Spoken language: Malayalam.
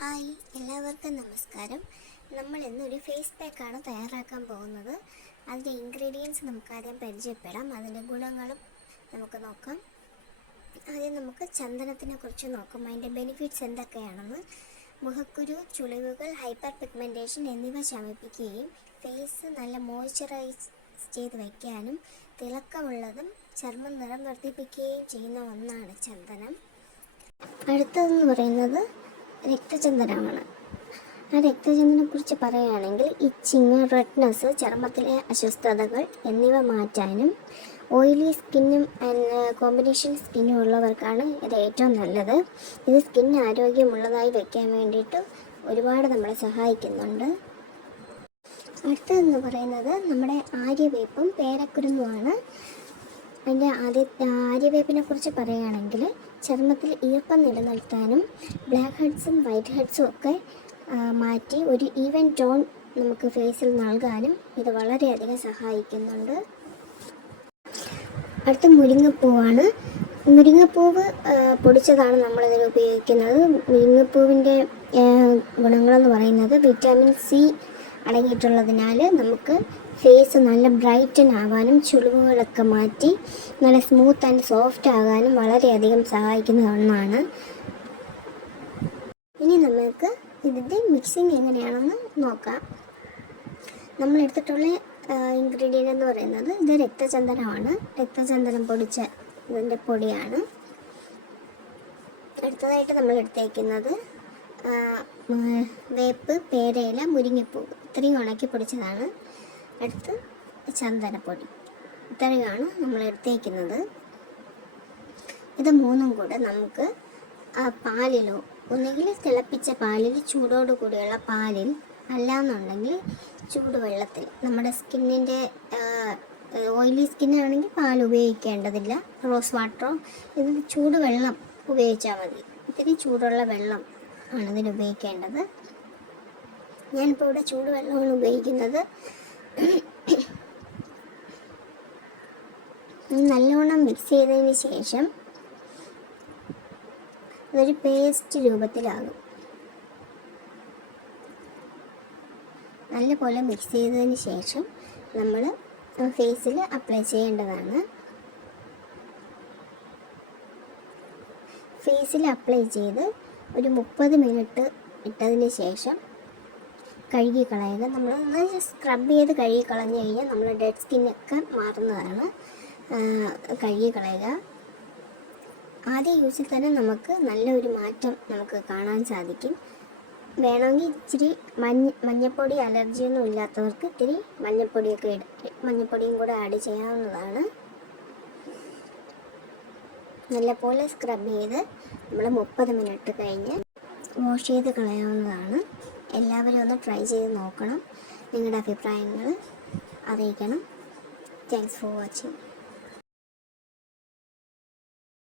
ഹായ്, എല്ലാവർക്കും നമസ്കാരം. നമ്മൾ ഇന്നൊരു ഫേസ് പാക്കാണ് തയ്യാറാക്കാൻ പോകുന്നത്. അതിൻ്റെ ഇൻഗ്രീഡിയൻസ് നമുക്ക് ആദ്യം പരിചയപ്പെടാം, അതിൻ്റെ ഗുണങ്ങളും നമുക്ക് നോക്കാം. ആദ്യം നമുക്ക് ചന്ദനത്തിനെ കുറിച്ച് നോക്കാം, അതിൻ്റെ ബെനിഫിറ്റ്സ് എന്തൊക്കെയാണെന്ന്. മുഖക്കുരു, ചുളിവുകൾ, ഹൈപ്പർ പിഗ്മെൻറ്റേഷൻ എന്നിവ ശമിപ്പിക്കുകയും ഫേസ് നല്ല മോയ്സ്ചറൈസ് ചെയ്ത് വയ്ക്കാനും തിളക്കമുള്ളതും ചർമ്മം നിറം വർദ്ധിപ്പിക്കുകയും ചെയ്യുന്ന ഒന്നാണ് ചന്ദനം. അടുത്തതെന്ന് പറയുന്നത് രക്തചന്ദനമാണ്. ആ രക്തചന്ദനെക്കുറിച്ച് പറയുകയാണെങ്കിൽ ഇച്ചിങ്, റെഡ്നെസ്, ചർമ്മത്തിലെ അസ്വസ്ഥതകൾ എന്നിവ മാറ്റാനും ഓയിലി സ്കിന്നും കോമ്പിനേഷൻ സ്കിന്നും ഉള്ളവർക്കാണ് ഇത് ഏറ്റവും നല്ലത്. ഇത് സ്കിൻ ആരോഗ്യമുള്ളതായി വയ്ക്കാൻ വേണ്ടിയിട്ട് ഒരുപാട് നമ്മളെ സഹായിക്കുന്നുണ്ട്. അടുത്തതെന്ന് പറയുന്നത് നമ്മുടെ ആര്യവേപ്പും പേരക്കുരുന്നുമാണ്. അതിൻ്റെ ആര്യവേപ്പിനെ കുറിച്ച് പറയുകയാണെങ്കിൽ ചർമ്മത്തിൽ ഈർപ്പം നിലനിർത്താനും ബ്ലാക്ക് ഹെഡ്സും വൈറ്റ് ഹെഡ്സും ഒക്കെ മാറ്റി ഒരു ഈവൻ ടോൺ നമുക്ക് ഫേസിൽ നൽകാനും ഇത് വളരെയധികം സഹായിക്കുന്നുണ്ട്. അടുത്ത മുരിങ്ങപ്പൂവാണ്. മുരിങ്ങപ്പൂവ് പൊടിച്ചതാണ് നമ്മളിതിൽ ഉപയോഗിക്കുന്നത്. മുരിങ്ങപ്പൂവിൻ്റെ ഗുണങ്ങളെന്ന് പറയുന്നത് വിറ്റാമിൻ സി അടങ്ങിയിട്ടുള്ളതിനാൽ നമുക്ക് ഫേസ് നല്ല ബ്രൈറ്റൻ ആവാനും ചുളിവുകളൊക്കെ മാറ്റി നല്ല സ്മൂത്ത് ആൻഡ് സോഫ്റ്റ് ആകാനും വളരെയധികം സഹായിക്കുന്ന ഒന്നാണ്. ഇനി നമുക്ക് ഇതിൻ്റെ മിക്സിങ് എങ്ങനെയാണെന്ന് നോക്കാം. നമ്മൾ എടുത്തിട്ടുള്ള ഇൻഗ്രീഡിയൻ്റ് എന്ന് പറയുന്നത് ഇത് രക്തചന്ദനമാണ്. രക്തചന്ദനം പൊടിച്ച ഇതിൻ്റെ പൊടിയാണ്. അടുത്തതായിട്ട് നമ്മൾ എടുത്തേക്കുന്നത് വേപ്പ്, പേരയില, മുരിങ്ങപ്പൂ ഇത്രയും ഉണക്കി പൊടിച്ചതാണ്. അടുത്ത് ചന്ദനപ്പൊടി ഇത്രയുമാണ് നമ്മൾ എടുത്തേക്കുന്നത്. ഇത് മൂന്നും കൂടെ നമുക്ക് പാലിലോ ഒന്നുകിൽ തിളപ്പിച്ച പാലിൽ ചൂടോട് കൂടിയുള്ള പാലിൽ അല്ലാന്നുണ്ടെങ്കിൽ ചൂടുവെള്ളത്തിൽ നമ്മുടെ സ്കിന്നിൻ്റെ ഓയിലി സ്കിന്നാണെങ്കിൽ പാൽ ഉപയോഗിക്കേണ്ടതില്ല, റോസ് വാട്ടറോ ഇത് ചൂടുവെള്ളം ഉപയോഗിച്ചാൽ മതി. ഇത്തിരി ചൂടുള്ള വെള്ളം ആണ് ഇതിന് ഉപയോഗിക്കേണ്ടത്. ഞാനിപ്പോൾ ഇവിടെ ചൂടുവെള്ളമാണ് ഉപയോഗിക്കുന്നത്. നല്ലോണം മിക്സ് ചെയ്തതിന് ശേഷം ഇതൊരു പേസ്റ്റ് രൂപത്തിലാകും. നല്ലപോലെ മിക്സ് ചെയ്തതിന് ശേഷം നമ്മൾ ഫേസിൽ അപ്ലൈ ചെയ്യേണ്ടതാണ്. ഫേസിൽ അപ്ലൈ ചെയ്ത് ഒരു 30 മിനിറ്റ് ഇട്ടതിന് ശേഷം കഴുകി കളയുക. നമ്മൾ സ്ക്രബ് ചെയ്ത് കഴുകി കളഞ്ഞു കഴിഞ്ഞാൽ നമ്മൾ ഡെഡ് സ്കിന്നൊക്കെ മാറുന്നതാണ്. കഴുകി കളയുക. ആദ്യ യൂസിൽ തന്നെ നമുക്ക് നല്ലൊരു മാറ്റം നമുക്ക് കാണാൻ സാധിക്കും. വേണമെങ്കിൽ ഇച്ചിരി മഞ്ഞപ്പൊടി അലർജിയൊന്നും ഇല്ലാത്തവർക്ക് ഇത്തിരി മഞ്ഞപ്പൊടിയും കൂടെ ആഡ് ചെയ്യാവുന്നതാണ്. നല്ലപോലെ സ്ക്രബ് ചെയ്ത് നമ്മൾ 30 മിനിറ്റ് കഴിഞ്ഞ് വാഷ് ചെയ്ത് കളയാവുന്നതാണ്. എല്ലാവരും ഒന്ന് ട്രൈ ചെയ്ത് നോക്കണം. നിങ്ങളുടെ അഭിപ്രായങ്ങൾ അറിയിക്കണം. Thanks for watching.